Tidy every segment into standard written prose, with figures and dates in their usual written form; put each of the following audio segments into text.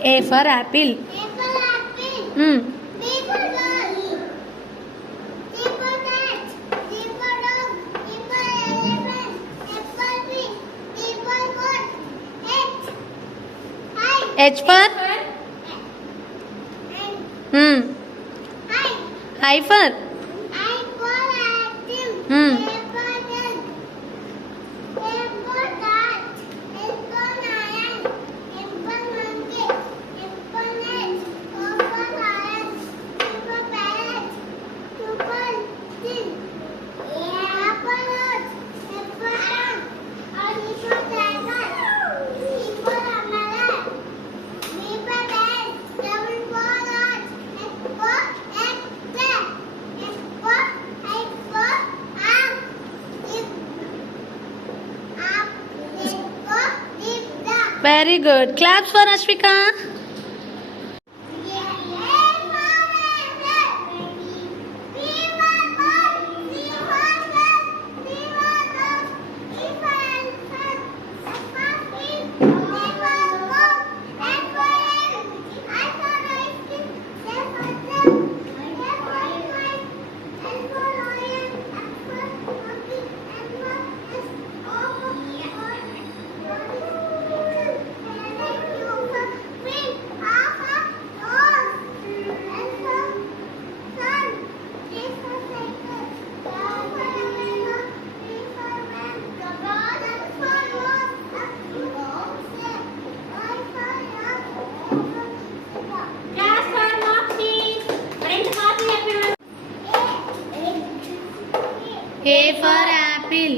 A for apple. A for apple. B for ball. C for cat. D for dog. E for elephant. F for fish. G for goat. H for Hen. I for I for active. Hmm. A for duck. A for cat. L for lion. M for monkey. N for net. O for lion. P for parrot. Q for tin. A for nut. F for ant. D for dragon. E for umbrella. B for bed. W for lot. X for egg. F for egg for arm. If Very good. Claps for Ashvika. A for apple.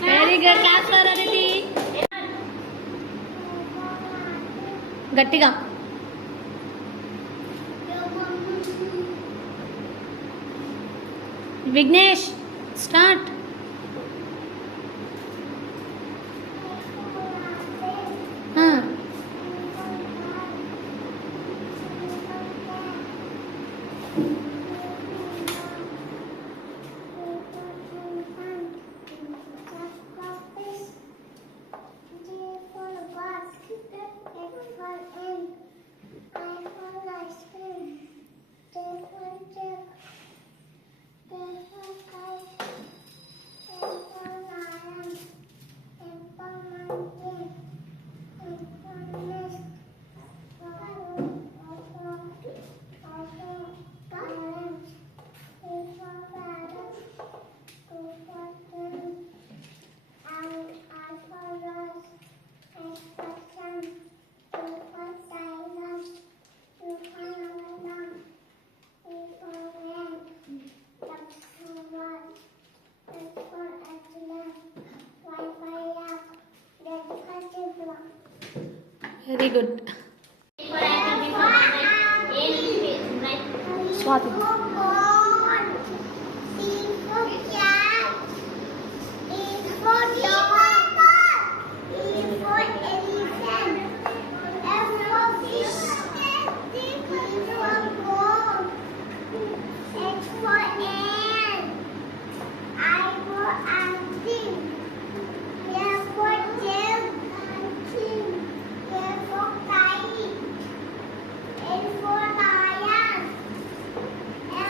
Very good. Claps for Aditi. గట్టిగా Vignesh start. Very good. Swathi. F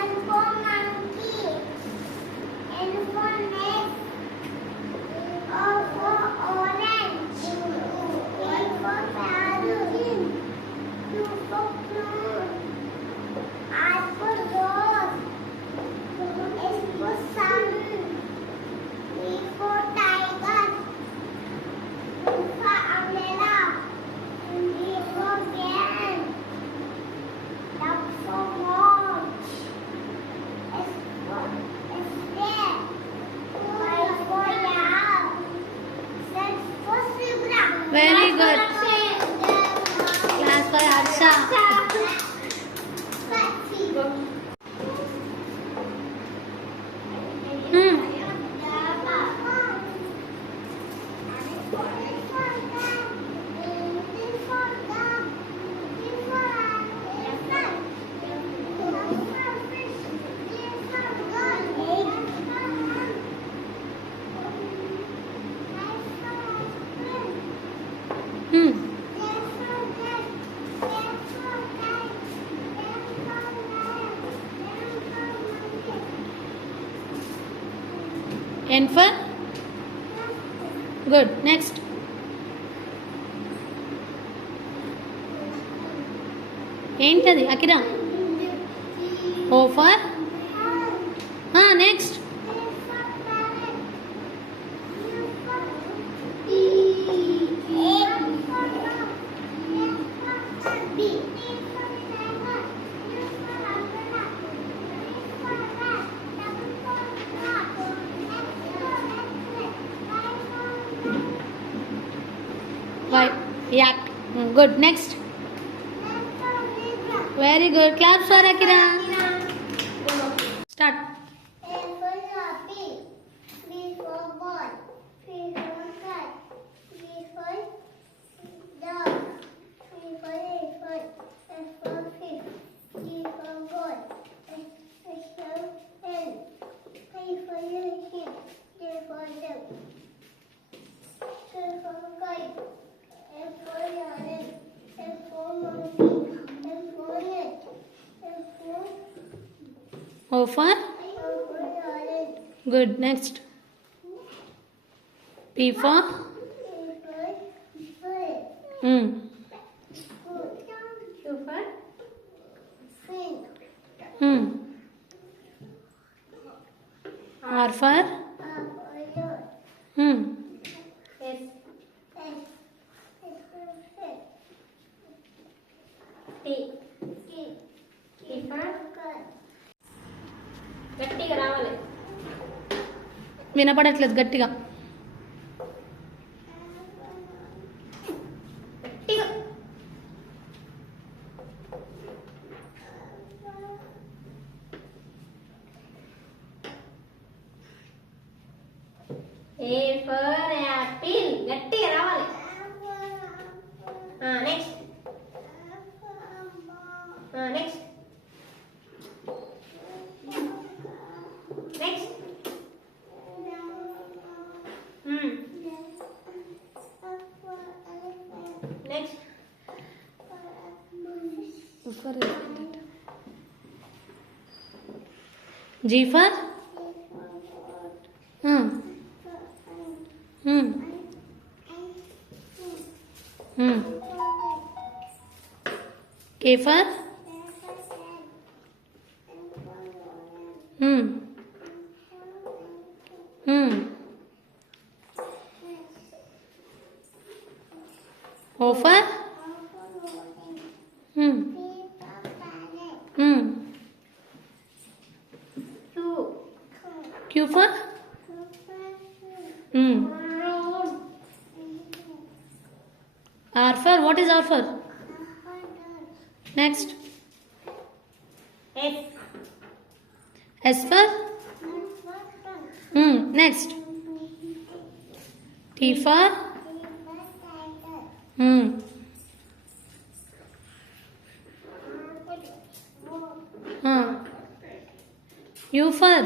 N for good. Next. ఏంటది Akira? O for next. Yak. Good. Next. Very good. Claps for Akira. Start. A for happy, B for ball, C for cat, D for dog, E for elephant, F for fish, G for goat, H for hen, I for elephant, J for duck, K for kite, F for lion, F for monkey, F for net, F for O for orange. good. Next. P for hmm. Q for hmm. R for hmm. గట్టిగా రావాలి. వినపడట్లేదు గట్టిగా. గట్టిగా. A for apple. గట్టిగా రావాలి. Next. Next. Next. Next. G for hmm. Hmm. Hmm. K for hmm. Hmm. O for hmm. Hmm. Q for hmm. R for what is R for? Next. S. S for hmm. Next. T for hmm. U for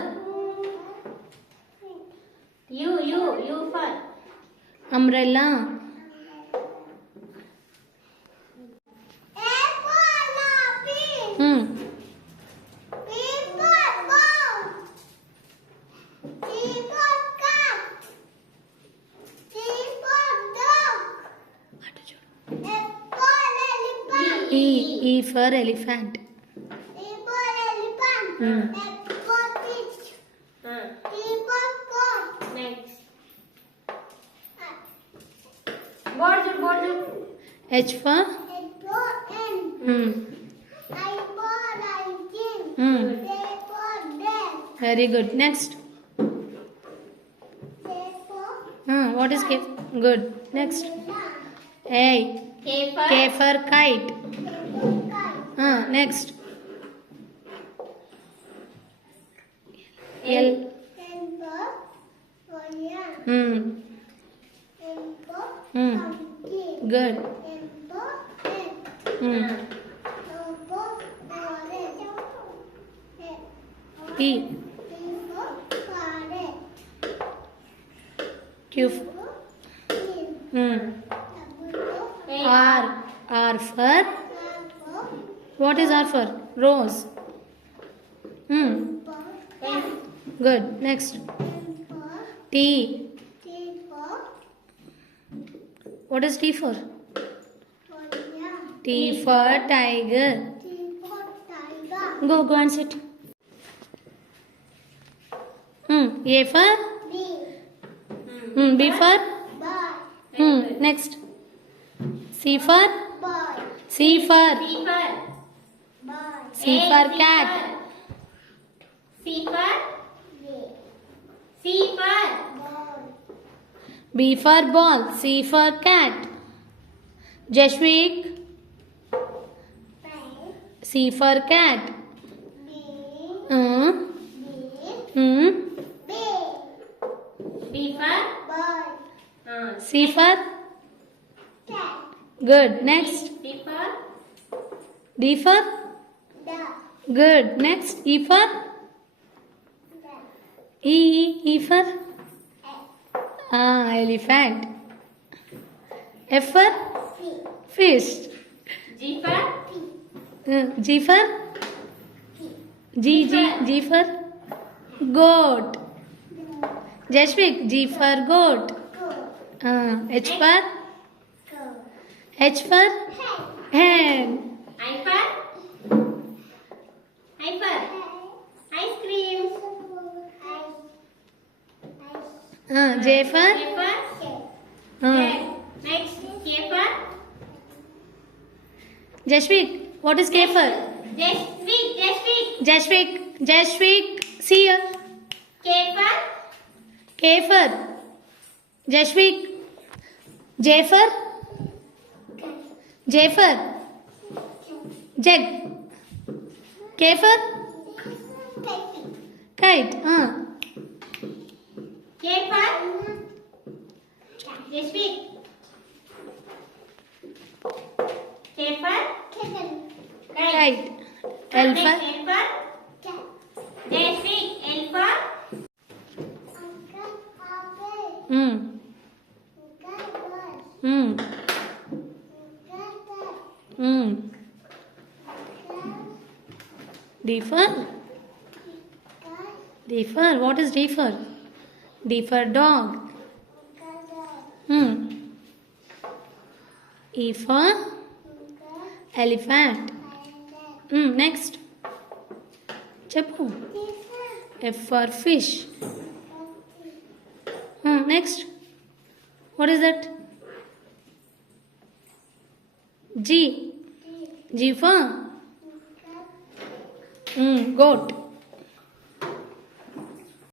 U for umbrella. Hmm. E for elephant. Hmm. Next. Board. H for hmm. Hmm. Very good. Next. What is K? Good. Next. A. K for kite. Next. L. Hmm. Hmm. Good. Hmm. P. Q. Hmm. R for what is R for? Rose. Hmm. Good. Next. T. T for What is T for? Toya. T for tiger. T for tiger. Go and sit. A for? B. B for? Boy. Next. C for? Boy. C for? Fever. Boy. C for cat. Fever. B. Fever. Boy. B for ball. C for cat. Jashvik. Pen. C for cat. B. Uh, B. mm. B. Fever. Boy. C for? Cat. Good. Next. Fever. D for? Dog. Good. Next. E for? Dog. E for? Elephant. F for? P. Fish. G for. G for? G for? Goat. Jashvik, G for goat. Go. H for? Go. H for? Hey. Hen. I for. I for. Ice cream. J for? J for. Next. K for. Jashvik, what is K for? Jashvik, see here. K for. K for? Jashvik. J for? J for? Jag. K for? Kite. K for. Jashvik. K for. Kite. L for? Next, L for. Jashvik. L for. Hmm. Hmm. Hmm. D for? D for? What is D for? D for dog. E for? Elephant. Next. Chappu. F for fish. Next. What is that? G. G for? Goat.